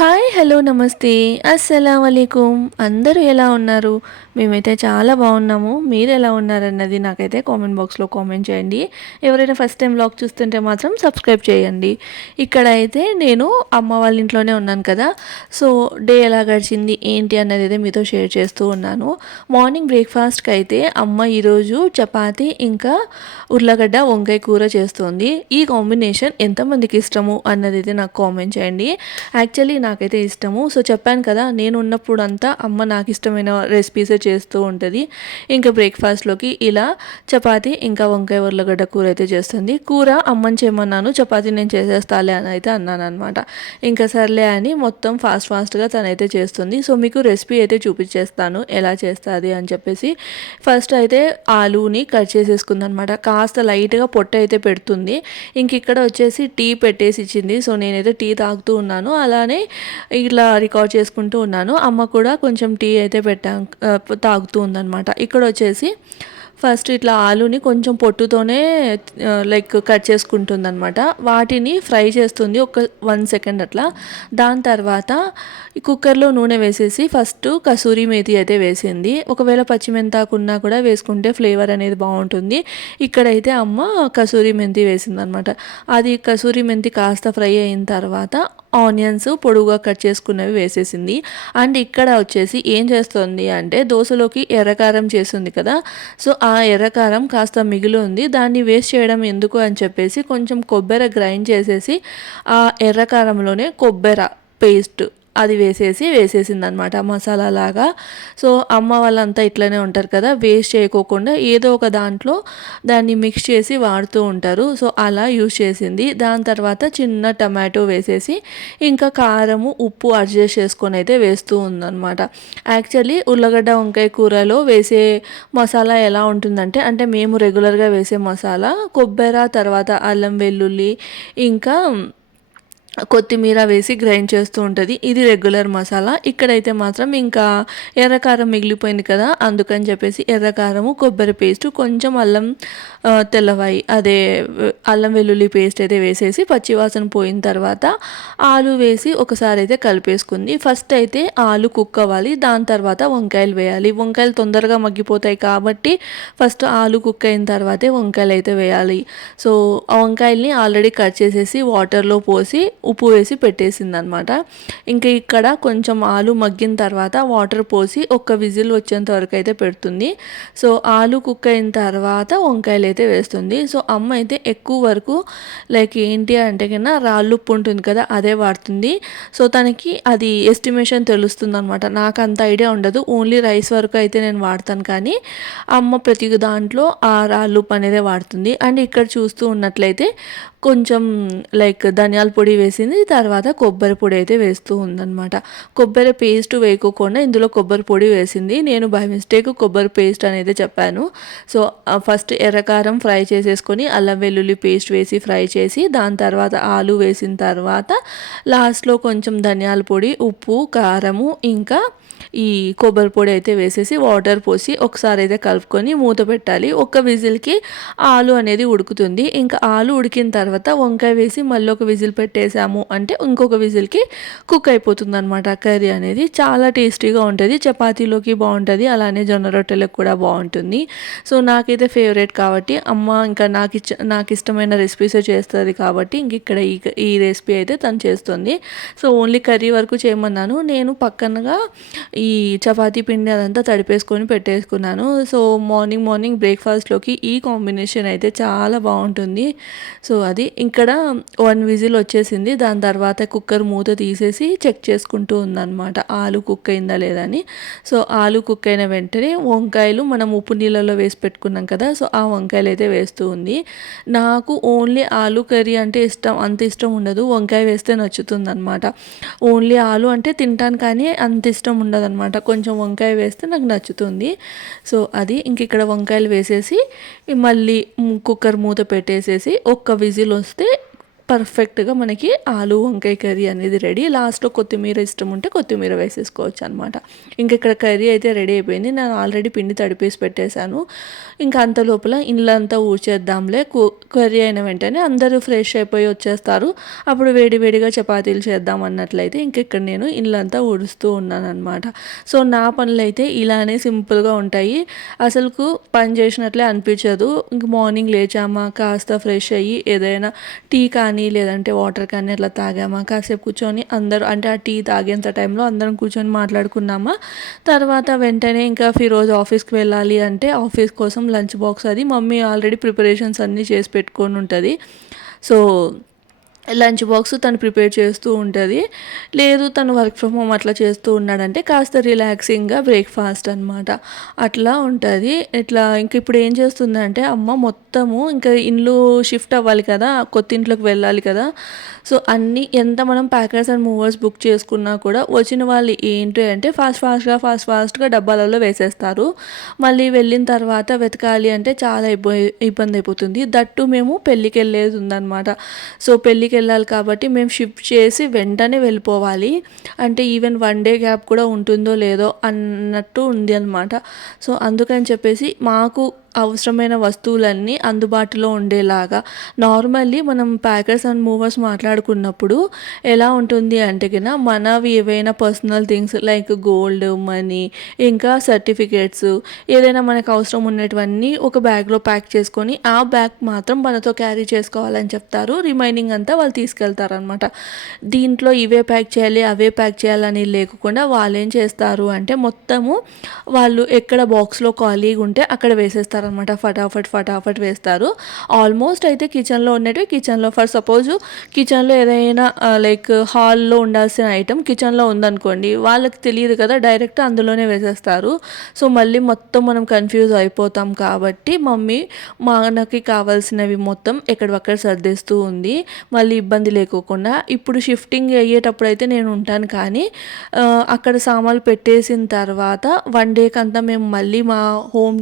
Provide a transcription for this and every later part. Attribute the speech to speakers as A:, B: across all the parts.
A: Hi hello నమస్తే. అస్సలం అలైకుం. అందరూ ఎలా ఉన్నారు? మేమైతే చాలా బాగున్నాము. మీరు ఎలా ఉన్నారన్నది నాకైతే కామెంట్ బాక్స్లో కామెంట్ చేయండి. ఎవరైనా ఫస్ట్ టైం బ్లాగ్ చూస్తుంటే మాత్రం సబ్స్క్రైబ్ చేయండి. ఇక్కడ అయితే నేను అమ్మ వాళ్ళ ఇంట్లోనే ఉన్నాను కదా. సో డే ఎలా గడిచింది ఏంటి అన్నది అయితే మీతో షేర్ చేస్తూ ఉన్నాను. మార్నింగ్ బ్రేక్ఫాస్ట్కి అయితే అమ్మ ఈరోజు చపాతి ఇంకా ఉర్లగడ్డ వంకాయ కూర చేస్తుంది. ఈ కాంబినేషన్ ఎంతమందికి ఇష్టము అన్నది అయితే నాకు కామెంట్ చేయండి. యాక్చువల్లీ నాకైతే ఇష్టము. సో చెప్పాను కదా నేను ఉన్నప్పుడు అంతా అమ్మ నాకు ఇష్టమైన రెసిపీసే చేస్తూ ఉంటుంది. ఇంకా బ్రేక్ఫాస్ట్లోకి ఇలా చపాతీ ఇంకా వంకాయ ఉర్లగడ్డ కూర అయితే చేస్తుంది. కూర అమ్మని చేయమన్నాను చపాతీ నేను చేసేస్తాలే అని అయితే అన్నాను అనమాట ఇంకా సర్లే అని మొత్తం ఫాస్ట్ ఫాస్ట్గా తనైతే చేస్తుంది. సో మీకు రెసిపీ అయితే చూపించేస్తాను ఎలా చేస్తుంది అని చెప్పేసి. ఫస్ట్ అయితే ఆలూని కట్ చేసేసుకుంది అనమాట కాస్త లైట్గా పొట్ట అయితే పెడుతుంది. ఇంక ఇక్కడ వచ్చేసి టీ పెట్టేసి ఇచ్చింది సో నేనైతే టీ తాగుతూ ఉన్నాను. అలానే ఇట్లా రికార్డ్ చేసుకుంటూ ఉన్నాను. అమ్మ కూడా కొంచెం టీ అయితే పెట్టా తాగుతూ ఉందన్నమాట. ఇక్కడ వచ్చేసి ఫస్ట్ ఇట్లా ఆలుని కొంచెం పొట్టుతోనే లైక్ కట్ చేసుకుంటుందనమాట వాటిని ఫ్రై చేస్తుంది ఒక వన్ సెకండ్ అట్లా. దాని తర్వాత కుక్కర్లో నూనె వేసేసి ఫస్ట్ కసూరి మేతి అయితే వేసింది. ఒకవేళ పచ్చిమెంతాకు ఉన్నా కూడా వేసుకుంటే ఫ్లేవర్ అనేది బాగుంటుంది. ఇక్కడైతే అమ్మ కసూరి మెంతి వేసిందనమాట అది కసూరి మెంతి కాస్త ఫ్రై అయిన తర్వాత ఆనియన్స్ పొడుగుగా కట్ చేసుకున్నవి వేసేసింది. అండ్ ఇక్కడ వచ్చేసి ఏం చేస్తుంది అంటే దోశలోకి ఎర్రకారం చేసింది కదా. సో ఆ ఎర్రకారం కాస్త మిగిలి ఉంది. దాన్ని వేస్ట్ చేయడం ఎందుకు అని చెప్పేసి కొంచెం కొబ్బరి గ్రైండ్ చేసేసి ఆ ఎర్రకారంలోనే కొబ్బరి పేస్ట్ అది వేసేసి వేసేసింది అనమాట మసాలా లాగా. సో అమ్మ వాళ్ళంతా ఇట్లనే ఉంటారు కదా వేస్ట్ చేయకోకుండా ఏదో ఒక దాంట్లో దాన్ని మిక్స్ చేసి వాడుతూ ఉంటారు. సో అలా యూస్ చేసింది. దాని తర్వాత చిన్న టమాటో వేసేసి ఇంకా కారము ఉప్పు అడ్జస్ట్ చేసుకొని అయితే వేస్తూ ఉందన్నమాట యాక్చువల్లీ ఉల్లగడ్డ వంకాయ కూరలో వేసే మసాలా ఎలా ఉంటుందంటే అంటే మేము రెగ్యులర్గా వేసే మసాలా కొబ్బరి తర్వాత అల్లం వెల్లుల్లి ఇంకా కొత్తిమీర వేసి గ్రైండ్ చేస్తూ ఉంటుంది. ఇది రెగ్యులర్ మసాలా. ఇక్కడైతే మాత్రం ఇంకా ఎర్రకారం మిగిలిపోయింది కదా అందుకని చెప్పేసి ఎర్రకారము కొబ్బరి పేస్ట్ కొంచెం అల్లం తెల్లవాయి అదే అల్లం వెల్లుల్లి పేస్ట్ అయితే వేసేసి పచ్చివాసన పోయిన తర్వాత ఆలు వేసి ఒకసారి అయితే కలిపేసుకుంది. ఫస్ట్ అయితే ఆలు కుక్ అవ్వాలి దాని తర్వాత వంకాయలు వేయాలి. వంకాయలు తొందరగా మగ్గిపోతాయి కాబట్టి ఫస్ట్ ఆలు కుక్ అయిన తర్వాతే వంకాయలు అయితే వేయాలి. సో ఆ వంకాయల్ని ఆల్రెడీ కట్ చేసేసి వాటర్లో పోసి ఉప్పు వేసి పెట్టేసింది అనమాట ఇంకా ఇక్కడ కొంచెం ఆలు మగ్గిన తర్వాత వాటర్ పోసి ఒక్క విజిల్ వచ్చేంత వరకు అయితే పెడుతుంది. సో ఆలు కుక్ అయిన తర్వాత వంకాయలు అయితే వేస్తుంది. సో అమ్మ అయితే ఎక్కువ వరకు లైక్ ఏంటి అంటే కన్నా రాళ్ళు ఉప్పు ఉంటుంది కదా అదే వాడుతుంది. సో తనకి అది ఎస్టిమేషన్ తెలుస్తుంది అనమాట నాకు అంత ఐడియా ఉండదు. ఓన్లీ రైస్ వరకు అయితే నేను వాడతాను కానీ అమ్మ ప్రతి దాంట్లో ఆ రాళ్ళు ఉప్పు అనేదే వాడుతుంది. అండ్ ఇక్కడ చూస్తూ ఉన్నట్లయితే కొంచెం లైక్ ధనియాల పొడి వేసింది తర్వాత కొబ్బరి పొడి అయితే వేస్తూ ఉందన్నమాట. కొబ్బరి పేస్ట్ వేయకోకుండా ఇందులో కొబ్బరి పొడి వేసింది. నేను బై మిస్టేక్ కొబ్బరి పేస్ట్ అనేది చెప్పాను. సో ఫస్ట్ ఎర్రకారం ఫ్రై చేసేసుకొని అల్లం వెల్లుల్లి పేస్ట్ వేసి ఫ్రై చేసి దాని తర్వాత ఆలు వేసిన తర్వాత లాస్ట్లో కొంచెం ధనియాల పొడి ఉప్పు కారము ఇంకా ఈ కొబ్బరి పొడి అయితే వేసేసి వాటర్ పోసి ఒకసారి అయితే కలుపుకొని మూత పెట్టాలి. ఒక్క విజిల్కి ఆలు అనేది ఉడుకుతుంది. ఇంకా ఆలు ఉడికిన తర్వాత వంకాయ వేసి మళ్ళీ ఒక విజిల్ పెట్టేసాము అంటే ఇంకొక విజిల్కి కుక్ అయిపోతుంది అనమాట కర్రీ అనేది చాలా టేస్టీగా ఉంటుంది. చపాతీలోకి బాగుంటుంది. అలానే జొన్న రొట్టెలకు కూడా బాగుంటుంది. సో నాకైతే ఫేవరెట్ కాబట్టి అమ్మ ఇంకా నాకు ఇచ్చ నాకు ఇష్టమైన రెసిపీసే చేస్తుంది కాబట్టి ఇంక ఇక్కడ ఈ ఈ రెసిపీ అయితే తను చేస్తుంది. సో ఓన్లీ కర్రీ వరకు చేయమన్నాను. నేను పక్కనగా ఈ చపాతీ పిండి అదంతా తడిపేసుకొని పెట్టేసుకున్నాను. సో మార్నింగ్ మార్నింగ్ బ్రేక్ఫాస్ట్లోకి ఈ కాంబినేషన్ అయితే చాలా బాగుంటుంది. సో అది ఇక్కడ వన్ విజిల్ వచ్చేసింది. దాని తర్వాత కుక్కర్ మూత తీసేసి చెక్ చేసుకుంటూ ఉందన్నమాట. ఆలు కుక్ అయిందా లేదా అని. సో ఆలు కుక్ అయిన వెంటనే వంకాయలు మనం ఉప్పు నీళ్ళలో వేసి పెట్టుకున్నాం కదా సో ఆ వంకాయలు అయితే వేస్తూ ఉంది. నాకు ఓన్లీ ఆలు కర్రీ అంటే ఇష్టం అంత ఇష్టం ఉండదు. వంకాయ వేస్తే నచ్చుతుంది అనమాట ఓన్లీ ఆలు అంటే తింటాను కానీ అంత ఇష్టం ఉండదు అనమాట కొంచెం వంకాయ వేస్తే నాకు నచ్చుతుంది. సో అది ఇంక ఇక్కడ వంకాయలు వేసేసి మళ్ళీ కుక్కర్ మూత పెట్టేసేసి ఒక్క విజిల్ వస్తే పర్ఫెక్ట్గా మనకి ఆలు వంకాయ కర్రీ అనేది రెడీ. లాస్ట్లో కొత్తిమీర ఇష్టం ఉంటే కొత్తిమీర వేసేసుకోవచ్చు అనమాట ఇంక ఇక్కడ కర్రీ అయితే రెడీ అయిపోయింది. నేను ఆల్రెడీ పిండి తడిపేసి పెట్టేశాను. ఇంకా అంత లోపల ఇళ్ళంతా ఊడ్చేద్దాంలే. కర్రీ అయిన వెంటనే అందరూ ఫ్రెష్ అయిపోయి వచ్చేస్తారు. అప్పుడు వేడివేడిగా చపాతీలు చేద్దాం అన్నట్లయితే ఇంక ఇక్కడ నేను ఇళ్ళంతా ఊడుస్తూ ఉన్నాను అనమాట సో నా పనులు అయితే ఇలానే సింపుల్గా ఉంటాయి. అసలుకు పని చేసినట్లే అనిపించదు. ఇంక మార్నింగ్ లేచామా కాస్త ఫ్రెష్ అయ్యి ఏదైనా టీ కానీ లేదంటే వాటర్ కానీ అట్లా తాగామా? కాసేపు కూర్చొని అందరూ అంటే ఆ టీ తాగేంత టైంలో అందరం కూర్చొని మాట్లాడుకున్నామా? తర్వాత వెంటనే ఇంకా ఫిరోజ్ ఆఫీస్కి వెళ్ళాలి అంటే ఆఫీస్ కోసం లంచ్ బాక్స్ అది మమ్మీ ఆల్రెడీ ప్రిపరేషన్స్ అన్నీ చేసి పెట్టుకొని ఉంటుంది. సో లంచ్ బాక్స్ తను ప్రిపేర్ చేస్తూ ఉంటుంది. లేదు తను వర్క్ ఫ్రమ్ హోమ్ అట్లా చేస్తూ ఉన్నాడంటే కాస్త రిలాక్సింగ్గా బ్రేక్ఫాస్ట్ అనమాట అట్లా ఉంటుంది. ఇట్లా ఇంక ఇప్పుడు ఏం చేస్తుందంటే అమ్మ మొత్తము ఇంకా ఇండ్లు షిఫ్ట్ అవ్వాలి కదా కొత్త ఇంట్లోకి వెళ్ళాలి కదా. సో అన్నీ ఎంత మనం ప్యాకర్స్ అండ్ మూవర్స్ బుక్ చేసుకున్నా కూడా వచ్చిన వాళ్ళు ఏంటి అంటే ఫాస్ట్ ఫాస్ట్గా ఫాస్ట్ ఫాస్ట్గా డబ్బాలలో వేసేస్తారు. మళ్ళీ వెళ్ళిన తర్వాత వెతకాలి అంటే చాలా ఇబ్బంది అయిపోతుంది. దట్టు మేము పెళ్ళికి వెళ్ళేది ఉందన్నమాట. సో పెళ్ళికి వెళ్ళాలి కాబట్టి మేము షిఫ్ట్ చేసి వెంటనే వెళ్ళిపోవాలి. అంటే ఈవెన్ వన్ డే గ్యాప్ కూడా ఉంటుందో లేదో అన్నట్టు ఉంది అనమాట సో అందుకని చెప్పేసి మాకు అవసరమైన వస్తువులన్నీ అందుబాటులో ఉండేలాగా. నార్మల్లీ మనం ప్యాకర్స్ అండ్ మూవర్స్ మాట్లాడుకున్నప్పుడు ఎలా ఉంటుంది అంటే కన్నా మనవి ఏవైనా personal things like gold money ఇంకా సర్టిఫికేట్స్ ఏదైనా మనకు అవసరం ఉన్నటువన్నీ ఒక బ్యాగ్లో ప్యాక్ చేసుకొని ఆ బ్యాగ్ మాత్రం మనతో క్యారీ చేసుకోవాలని చెప్తారు. రిమైనింగ్ అంతా వాళ్ళు తీసుకెళ్తారనమాట దీంట్లో ఇవే ప్యాక్ చేయాలి అవే ప్యాక్ చేయాలని లేకుండా వాళ్ళు ఏం చేస్తారు అంటే మొత్తము వాళ్ళు ఎక్కడ బాక్స్లో ఖాళీగా ఉంటే అక్కడ వేసేస్తారు. వేస్తారనమాట ఫటాఫట్ ఫటాఫట్ వేస్తారు. ఆల్మోస్ట్ అయితే కిచెన్లో ఉన్నట్టు కిచెన్లో ఫర్ సపోజ్ కిచెన్లో ఏదైనా లైక్ హాల్లో ఉండాల్సిన ఐటమ్ కిచెన్లో ఉందనుకోండి వాళ్ళకి తెలియదు కదా డైరెక్ట్ అందులోనే వేసేస్తారు. సో మళ్ళీ మొత్తం మనం కన్ఫ్యూజ్ అయిపోతాం కాబట్టి మమ్మీ మనకి కావాల్సినవి మొత్తం ఎక్కడక్కడ సర్దేస్తూ ఉంది. మళ్ళీ ఇబ్బంది లేకోకుండా. ఇప్పుడు షిఫ్టింగ్ అయ్యేటప్పుడు అయితే నేను ఉంటాను కానీ అక్కడ సామాన్లు పెట్టేసిన తర్వాత వన్ డేకి అంతా మేము మళ్ళీ మా హోమ్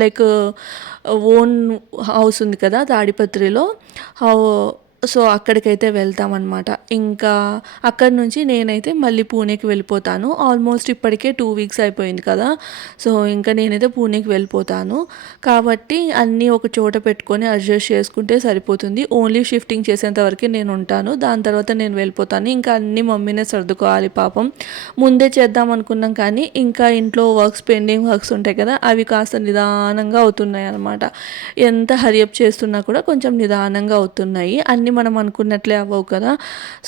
A: లైక్ ఓన్ హౌస్ ఉంది కదా తాడిపత్రిలో సో అక్కడికైతే వెళ్తామన్నమాట. ఇంకా అక్కడి నుంచి నేనైతే మళ్ళీ పూణేకి వెళ్ళిపోతాను. ఆల్మోస్ట్ ఇప్పటికే టూ వీక్స్ అయిపోయింది కదా. సో ఇంకా నేనైతే పూణేకి వెళ్ళిపోతాను. కాబట్టి అన్నీ ఒక చోట పెట్టుకొని అడ్జస్ట్ చేసుకుంటే సరిపోతుంది. ఓన్లీ షిఫ్టింగ్ చేసేంత వరకే నేను ఉంటాను. దాని తర్వాత నేను వెళ్ళిపోతాను. ఇంకా అన్నీ మమ్మీనే సర్దుకోవాలి పాపం. ముందే చేద్దాం అనుకున్నాం కానీ ఇంకా ఇంట్లో వర్క్స్ పెండింగ్ వర్క్స్ ఉంటాయి కదా అవి కాస్త నిదానంగా అవుతున్నాయి అనమాట ఎంత హరియప్ చేస్తున్నా కూడా కొంచెం నిదానంగా అవుతున్నాయి. అన్ని అన్నీ మనం అనుకున్నట్లే అవ్వవు కదా.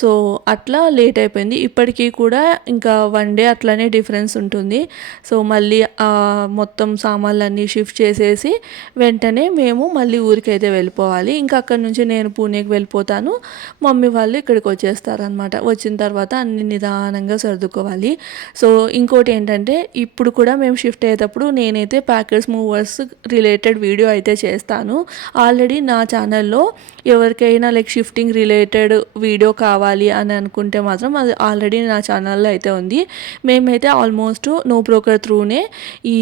A: సో అట్లా లేట్ అయిపోయింది. ఇప్పటికీ కూడా ఇంకా వన్ డే అట్లానే డిఫరెన్స్ ఉంటుంది. సో మళ్ళీ మొత్తం సామాన్లన్నీ షిఫ్ట్ చేసేసి వెంటనే మేము మళ్ళీ ఊరికైతే వెళ్ళిపోవాలి. ఇంకా అక్కడి నుంచి నేను పూణేకి వెళ్ళిపోతాను. మమ్మీ వాళ్ళు ఇక్కడికి వచ్చేస్తారనమాట వచ్చిన తర్వాత అన్ని నిదానంగా సర్దుకోవాలి. సో ఇంకోటి ఏంటంటే ఇప్పుడు కూడా మేము షిఫ్ట్ అయ్యేటప్పుడు నేనైతే ప్యాకెట్స్ మూవర్స్ రిలేటెడ్ వీడియో అయితే చేస్తాను. ఆల్రెడీ నా ఛానల్లో ఎవరికైనా లైక్ షిఫ్టింగ్ రిలేటెడ్ వీడియో కావాలి అని అనుకుంటే మాత్రం అది ఆల్రెడీ నా ఛానల్లో అయితే ఉంది. మేమైతే ఆల్మోస్ట్ నో బ్రోకర్ త్రూనే ఈ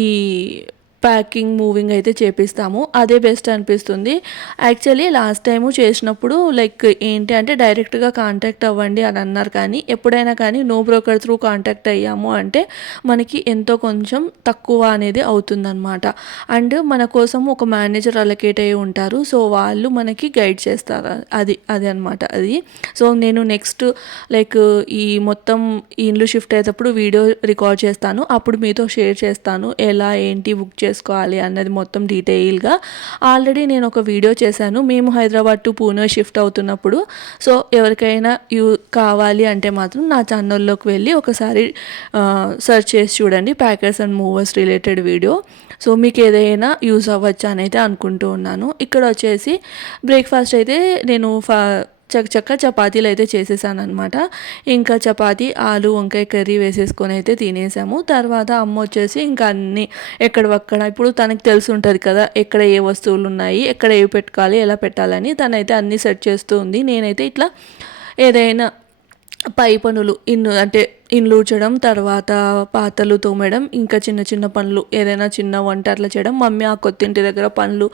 A: ప్యాకింగ్ మూవింగ్ అయితే చేపిస్తాము. అదే బెస్ట్ అనిపిస్తుంది. యాక్చువల్లీ లాస్ట్ టైము చేసినప్పుడు లైక్ ఏంటి అంటే డైరెక్ట్గా కాంటాక్ట్ అవ్వండి అని అన్నారు కానీ ఎప్పుడైనా కానీ నో బ్రోకర్ త్రూ కాంటాక్ట్ అయ్యాము అంటే మనకి ఎంతో కొంచెం తక్కువ అనేది అవుతుందన్నమాట. అండ్ మన కోసం ఒక మేనేజర్ అలకేట్ అయ్యి ఉంటారు. సో వాళ్ళు మనకి గైడ్ చేస్తారు. అది అది అనమాట అది. సో నేను నెక్స్ట్ లైక్ ఈ మొత్తం ఇండ్లు షిఫ్ట్ అయ్యేటప్పుడు వీడియో రికార్డ్ చేస్తాను. అప్పుడు మీతో షేర్ చేస్తాను. ఎలా ఏంటి బుక్ చేస్తాను చేసుకోవాలి అన్నది మొత్తం డీటెయిల్గా. ఆల్రెడీ నేను ఒక వీడియో చేశాను. మేము హైదరాబాద్ టు పూణే షిఫ్ట్ అవుతున్నప్పుడు. సో ఎవరికైనా యూ కావాలి అంటే మాత్రం నా ఛానల్లోకి వెళ్ళి ఒకసారి సెర్చ్ చేసి చూడండి. Packers and movers related video so మీకు ఏదైనా యూజ్ అవ్వచ్చు అని అయితే అనుకుంటూ ఉన్నాను. ఇక్కడ వచ్చేసి బ్రేక్ఫాస్ట్ అయితే నేను ఫా చక్క చక్క చపాతీలు అయితే చేసేసాను అనమాట ఇంకా చపాతీ ఆలు వంకాయ కర్రీ వేసేసుకొని అయితే తినేసాము. తర్వాత అమ్మ వచ్చేసి ఇంకా అన్నీ ఎక్కడవక్కడ ఇప్పుడు తనకి తెలిసి ఉంటుంది కదా ఎక్కడ ఏ వస్తువులు ఉన్నాయి ఎక్కడ ఏవి పెట్టుకోవాలి ఎలా పెట్టాలని తనైతే అన్నీ సెట్ చేస్తూ ఉంది. నేనైతే ఇట్లా ఏదైనా పై పనులు ఇన్ను అంటే ఇండ్లు ఊడ్చడం తర్వాత పాతలు తోమడం ఇంకా చిన్న చిన్న పనులు ఏదైనా చిన్న వంట అట్లా చేయడం. మమ్మీ ఆ కొత్తింటి దగ్గర పనులు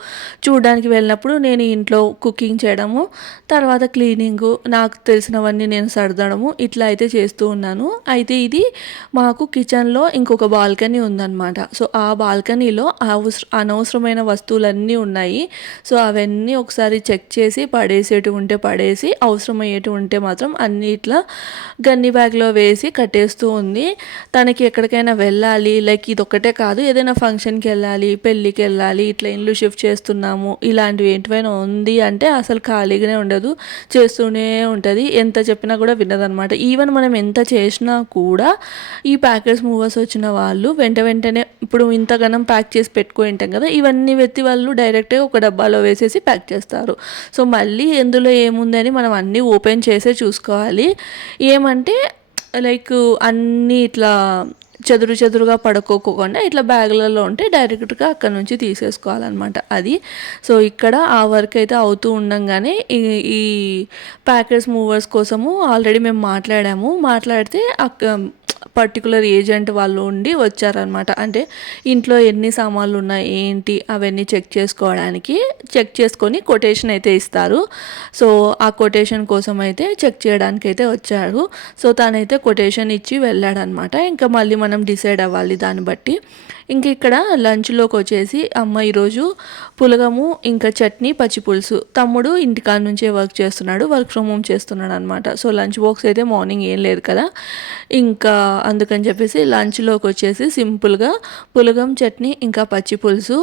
A: చూడడానికి వెళ్ళినప్పుడు నేను ఇంట్లో కుకింగ్ చేయడము తర్వాత క్లీనింగ్ నాకు తెలిసినవన్నీ నేను సర్దడము ఇట్లా అయితే చేస్తూ ఉన్నాను. అయితే ఇది మాకు కిచెన్లో ఇంకొక బాల్కనీ ఉందన్నమాట. సో ఆ బాల్కనీలో అవసర అనవసరమైన వస్తువులన్నీ ఉన్నాయి. సో అవన్నీ ఒకసారి చెక్ చేసి పడేసేటి ఉంటే పడేసి అవసరమయ్యేటి ఉంటే మాత్రం అన్ని ఇట్లా గన్ని బ్యాగ్లో వేసి కట్టేస్తూ ఉంది. తనకి ఎక్కడికైనా వెళ్ళాలి లైక్ ఇది ఒక్కటే కాదు ఏదైనా ఫంక్షన్కి వెళ్ళాలి పెళ్ళికి వెళ్ళాలి ఇట్లా ఇల్లు షిఫ్ట్ చేస్తున్నాము ఇలాంటివి ఏంటివైనా ఉంది అంటే అసలు ఖాళీగానే ఉండదు చేస్తూనే ఉంటుంది. ఎంత చెప్పినా కూడా వినదనమాట ఈవెన్ మనం ఎంత చేసినా కూడా ఈ ప్యాకెట్స్ మూవర్స్ వచ్చిన వాళ్ళు వెంట వెంటనే ఇప్పుడు ఇంతగానం ప్యాక్ చేసి పెట్టుకుని ఉంటాం కదా ఇవన్నీ వెత్తి వాళ్ళు డైరెక్ట్గా ఒక డబ్బాలో వేసేసి ప్యాక్ చేస్తారు. సో మళ్ళీ ఎందులో ఏముందని మనం అన్నీ ఓపెన్ చేసే చూసుకోవాలి. ఏమంటే లైక్ అన్నీ ఇట్లా చెదురు చెదురుగా పడుకోకుండా ఇట్లా బ్యాగులలో ఉంటే డైరెక్ట్గా అక్కడ నుంచి తీసేసుకోవాలన్నమాట అది. సో ఇక్కడ ఆ వర్క్ అయితే అవుతూ ఉండంగానే ఈ ఈ ప్యాకెట్స్ మూవర్స్ కోసము ఆల్రెడీ మేము మాట్లాడాము. మాట్లాడితే అక్క పర్టికులర్ ఏజెంట్ వాళ్ళు ఉండి వచ్చారనమాట అంటే ఇంట్లో ఎన్ని సామాన్లు ఉన్నాయి ఏంటి అవన్నీ చెక్ చేసుకోవడానికి చెక్ చేసుకొని కొటేషన్ అయితే ఇస్తారు. సో ఆ కొటేషన్ కోసం అయితే చెక్ చేయడానికి అయితే వచ్చాడు సో తనైతే కొటేషన్ ఇచ్చి వెళ్ళాడనమాట ఇంకా మళ్ళీ మనం డిసైడ్ అవ్వాలి దాన్ని బట్టి. ఇంక ఇక్కడ లంచ్లోకి వచ్చేసి అమ్మ ఈరోజు పులగము ఇంకా చట్నీ పచ్చి పులుసు. తమ్ముడు ఇంటికాడ నుంచే వర్క్ చేస్తున్నాడు వర్క్ ఫ్రమ్ హోమ్ చేస్తున్నాడు అనమాట సో లంచ్ బాక్స్ అయితే మార్నింగ్ ఏం లేదు కదా. ఇంకా అందుకని చెప్పేసి లంచ్లోకి వచ్చేసి సింపుల్గా పులగం చట్నీ ఇంకా పచ్చి పులుసు.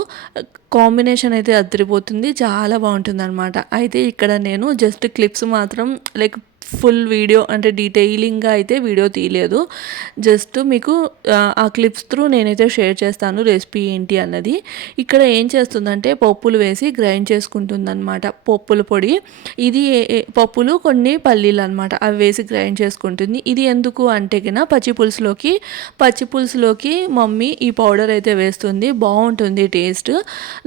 A: కాంబినేషన్ అయితే అదిరిపోతుంది చాలా బాగుంటుంది అనమాట అయితే ఇక్కడ నేను జస్ట్ క్లిప్స్ మాత్రం లైక్ ఫుల్ వీడియో అంటే డీటెయిలింగ్గా అయితే వీడియో తీయలేదు. జస్ట్ మీకు ఆ క్లిప్స్ త్రూ నేనైతే షేర్ చేస్తాను రెసిపీ ఏంటి అన్నది. ఇక్కడ ఏం చేస్తుందంటే పప్పులు వేసి గ్రైండ్ చేసుకుంటుంది అనమాట పప్పుల పొడి. ఇది పప్పులు కొన్ని పల్లీలు అనమాట అవి వేసి గ్రైండ్ చేసుకుంటుంది. ఇది ఎందుకు అంటే కన్నా పచ్చి పులుసులోకి పచ్చి పులుసులోకి మమ్మీ ఈ పౌడర్ అయితే వేస్తుంది. బాగుంటుంది టేస్ట్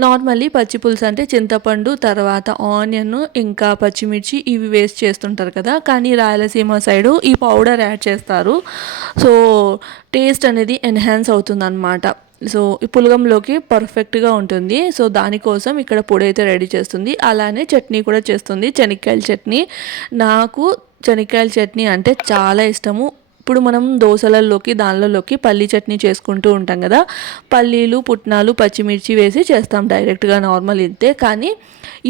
A: నార్మల్లీ పచ్చి పులుసు అంటే చింతపండు తర్వాత ఆనియన్ ఇంకా పచ్చిమిర్చి ఇవి వేస్ట్ చేస్తుంటారు కదా. కానీ రాయలసీమ సైడు ఈ పౌడర్ యాడ్ చేస్తారు. సో టేస్ట్ అనేది ఎన్హాన్స్ అవుతుందన్నమాట. సో ఈ పులగంలోకి పర్ఫెక్ట్గా ఉంటుంది. సో దానికోసం ఇక్కడ పొడి అయితే రెడీ చేస్తుంది. అలానే చట్నీ కూడా చేస్తుంది. శనక్కాయల చట్నీ. నాకు శనక్కాయల చట్నీ అంటే చాలా ఇష్టము. ఇప్పుడు మనం దోశలలోకి దానిలోకి పల్లీ చట్నీ చేసుకుంటూ ఉంటాం కదా. పల్లీలు పుట్నాలు పచ్చిమిర్చి వేసి చేస్తాం డైరెక్ట్గా నార్మల్ ఇంతే. కానీ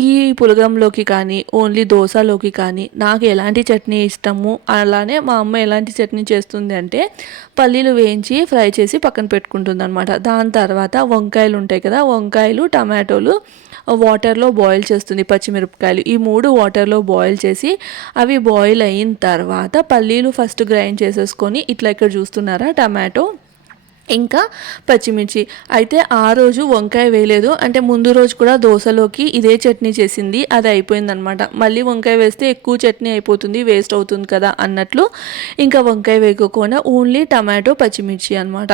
A: ఈ పులగంలోకి కానీ ఓన్లీ దోశలోకి కానీ నాకు ఎలాంటి చట్నీ ఇష్టము? అలానే మా అమ్మ ఎలాంటి చట్నీ చేస్తుంది అంటే పల్లీలు వేయించి ఫ్రై చేసి పక్కన పెట్టుకుంటుంది అనమాట దాని తర్వాత వంకాయలు ఉంటాయి కదా వంకాయలు టమాటోలు వాటర్లో బాయిల్ చేస్తుంది పచ్చిమిరపకాయలు. ఈ మూడు వాటర్లో బాయిల్ చేసి అవి బాయిల్ అయిన తర్వాత పల్లీలు ఫస్ట్ గ్రైండ్ చేసేసుకొని ఇట్లా ఇక్కడ చూస్తున్నారా టమాటో? ఇంకా పచ్చిమిర్చి. అయితే ఆ రోజు వంకాయ వేయలేదు. అంటే ముందు రోజు కూడా దోశలోకి ఇదే చట్నీ చేసింది. అది అయిపోయిందనమాట మళ్ళీ వంకాయ వేస్తే ఎక్కువ చట్నీ అయిపోతుంది వేస్ట్ అవుతుంది కదా అన్నట్లు ఇంకా వంకాయ వేయకుండా ఓన్లీ టమాటో పచ్చిమిర్చి అనమాట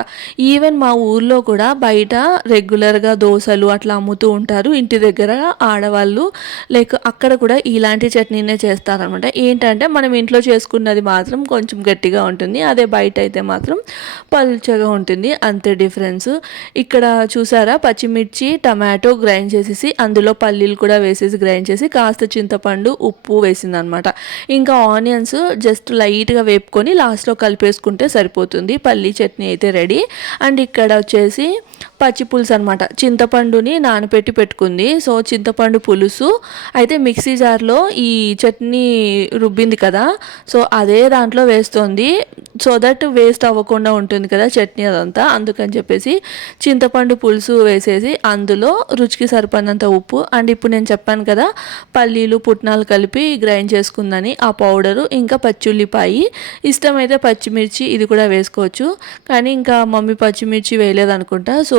A: ఈవెన్ మా ఊర్లో కూడా బయట రెగ్యులర్గా దోశలు అట్లా అమ్ముతూ ఉంటారు. ఇంటి దగ్గర ఆడవాళ్ళు లైక్ అక్కడ కూడా ఇలాంటి చట్నీనే చేస్తారనమాట ఏంటంటే మనం ఇంట్లో చేసుకున్నది మాత్రం కొంచెం గట్టిగా ఉంటుంది. అదే బయట అయితే మాత్రం పలుచగా ఉంటుంది. ఉంటుంది. అంతే డిఫరెన్స్ ఇక్కడ చూసారా? పచ్చిమిర్చి టమాటో గ్రైండ్ చేసేసి అందులో పల్లీలు కూడా వేసేసి గ్రైండ్ చేసి కాస్త చింతపండు ఉప్పు వేసింది అనమాట ఇంకా ఆనియన్స్ జస్ట్ లైట్గా వేపుకొని లాస్ట్లో కలిపేసుకుంటే సరిపోతుంది. పల్లీ చట్నీ అయితే రెడీ అండ్ ఇక్కడ వచ్చేసి పచ్చి పులుసు అనమాట చింతపండుని నానబెట్టి పెట్టుకుంది. సో చింతపండు పులుసు. అయితే మిక్సీ జార్లో ఈ చట్నీ రుబ్బింది కదా. సో అదే దాంట్లో వేస్తుంది. సో దట్ వేస్ట్ అవ్వకుండా ఉంటుంది కదా చట్నీ అదంతా. అందుకని చెప్పేసి చింతపండు పులుసు వేసేసి అందులో రుచికి సరిపడినంత ఉప్పు అండ్ ఇప్పుడు నేను చెప్పాను కదా పల్లీలు పుట్నాలు కలిపి గ్రైండ్ చేసుకుందని ఆ పౌడరు ఇంకా పచ్చిల్లిపాయి ఇష్టమైతే పచ్చిమిర్చి ఇది కూడా వేసుకోవచ్చు. కానీ ఇంకా మమ్మీ పచ్చిమిర్చి వేయలేదనుకుంటా. సో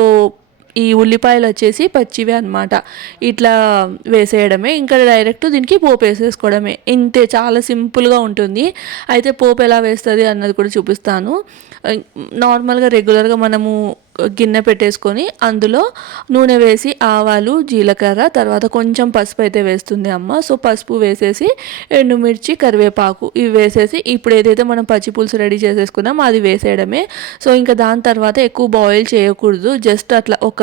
A: ఈ ఉల్లిపాయలు వచ్చేసి పచ్చివే అనమాట ఇట్లా వేసేయడమే ఇంకా డైరెక్ట్ దీనికి పోపు వేసేసుకోవడమే. ఇంతే చాలా సింపుల్గా ఉంటుంది. అయితే పోపు ఎలా వేస్తుంది అన్నది కూడా చూపిస్తాను. నార్మల్గా రెగ్యులర్గా మనము గిన్నె పెట్టేసుకొని అందులో నూనె వేసి ఆవాలు జీలకర్ర తర్వాత కొంచెం పసుపు అయితే వేస్తుంది అమ్మ. సో పసుపు వేసేసి ఎండుమిర్చి కరివేపాకు ఇవి వేసేసి ఇప్పుడు ఏదైతే మనం పచ్చి పులుసు రెడీ చేసేసుకున్నామో అది వేసేయడమే. సో ఇంకా దాని తర్వాత ఎక్కువ బాయిల్ చేయకూడదు. జస్ట్ అట్లా ఒక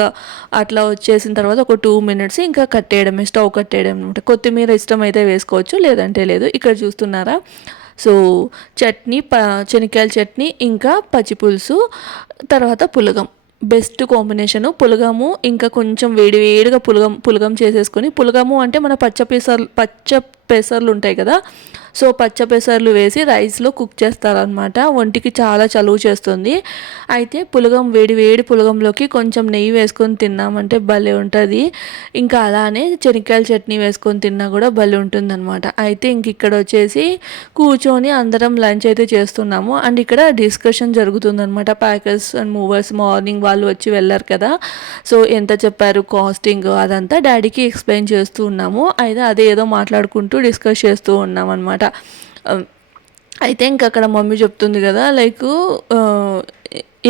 A: అట్లా వచ్చేసిన తర్వాత ఒక టూ మినిట్స్ ఇంకా కట్టేయడమే స్టవ్ కట్టేయడం అనమాట. కొత్తిమీర ఇష్టం అయితే వేసుకోవచ్చు లేదంటే లేదు. ఇక్కడ చూస్తున్నారా? సో చట్నీ ప శనక్కాయల చట్నీ ఇంకా పచ్చి పులుసు తర్వాత పులగం. బెస్ట్ కాంబినేషను పులగము ఇంకా కొంచెం వేడివేడిగా పులగం పులగం చేసేసుకొని పులగము అంటే మన పచ్చ పెసర్ పచ్చ పెసర్లు ఉంటాయి కదా సో పచ్చపెసర్లు వేసి రైస్లో కుక్ చేస్తారనమాట ఒంటికి చాలా చలువ చేస్తుంది. అయితే పులగం వేడి వేడి పులగంలోకి కొంచెం నెయ్యి వేసుకొని తిన్నామంటే భలే ఉంటుంది. ఇంకా అలానే చెనిక్కాయల చట్నీ వేసుకొని తిన్నా కూడా భలే ఉంటుంది అనమాట అయితే ఇంక ఇక్కడ వచ్చేసి కూర్చొని అందరం లంచ్ అయితే చేస్తున్నాము. అండ్ ఇక్కడ డిస్కషన్ జరుగుతుందనమాట ప్యాకర్స్ అండ్ మూవర్స్ మార్నింగ్ వాళ్ళు వచ్చి వెళ్ళారు కదా. సో ఎంత చెప్పారు కాస్టింగ్ అదంతా డాడీకి ఎక్స్ప్లెయిన్ చేస్తూ ఉన్నాము. అయితే అదే ఏదో మాట్లాడుకుంటూ డిస్కస్ చేస్తూ ఉన్నాం అనమాట అయితే ఇంక అక్కడ మమ్మీ చెప్తుంది కదా లైక్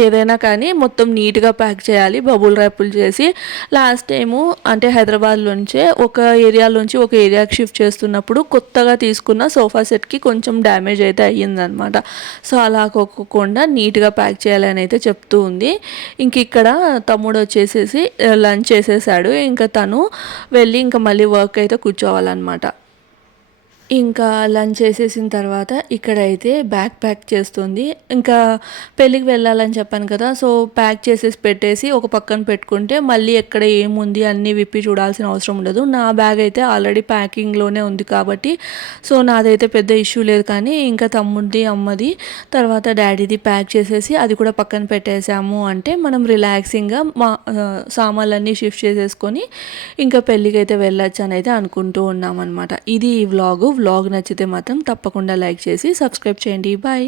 A: ఏదైనా కానీ మొత్తం నీట్గా ప్యాక్ చేయాలి బబుల్ ర్యాపులు చేసి. లాస్ట్ టైము అంటే హైదరాబాద్లోంచే ఒక ఏరియాలోంచి ఒక ఏరియాకి షిఫ్ట్ చేస్తున్నప్పుడు కొత్తగా తీసుకున్న సోఫా సెట్కి కొంచెం డ్యామేజ్ అయితే అయ్యిందనమాట. సో అలా కొక్కకుండా నీట్గా ప్యాక్ చేయాలని అయితే చెప్తూ ఉంది. ఇంక ఇక్కడ తమ్ముడు వచ్చేసేసి లంచ్ చేసేసాడు. ఇంకా తను వెళ్ళి ఇంకా మళ్ళీ వర్క్ అయితే కూర్చోవాలన్నమాట. ఇంకా లంచ్ చేసేసిన తర్వాత ఇక్కడైతే బ్యాగ్ ప్యాక్ చేస్తుంది. ఇంకా పెళ్ళికి వెళ్ళాలని చెప్పాను కదా సో ప్యాక్ చేసేసి పెట్టేసి ఒక పక్కన పెట్టుకుంటే మళ్ళీ ఎక్కడ ఏముంది అన్నీ విప్పి చూడాల్సిన అవసరం ఉండదు. నా బ్యాగ్ అయితే ఆల్రెడీ ప్యాకింగ్లోనే ఉంది కాబట్టి సో నాదైతే పెద్ద ఇష్యూ లేదు కానీ ఇంకా తమ్ముడిది అమ్మది తర్వాత డాడీది ప్యాక్ చేసేసి అది కూడా పక్కన పెట్టేసాము అంటే మనం రిలాక్సింగ్గా మా సామాన్లన్నీ షిఫ్ట్ చేసేసుకొని ఇంకా పెళ్ళికి అయితే వెళ్ళొచ్చు అని అయితే అనుకుంటూ ఉన్నాం అనమాట ఇది ఈ వ్లాగు. వ్లాగ్ నచ్చితే మాత్రం తప్పకుండా లైక్ చేసి సబ్స్క్రైబ్ చేయండి. బాయ్.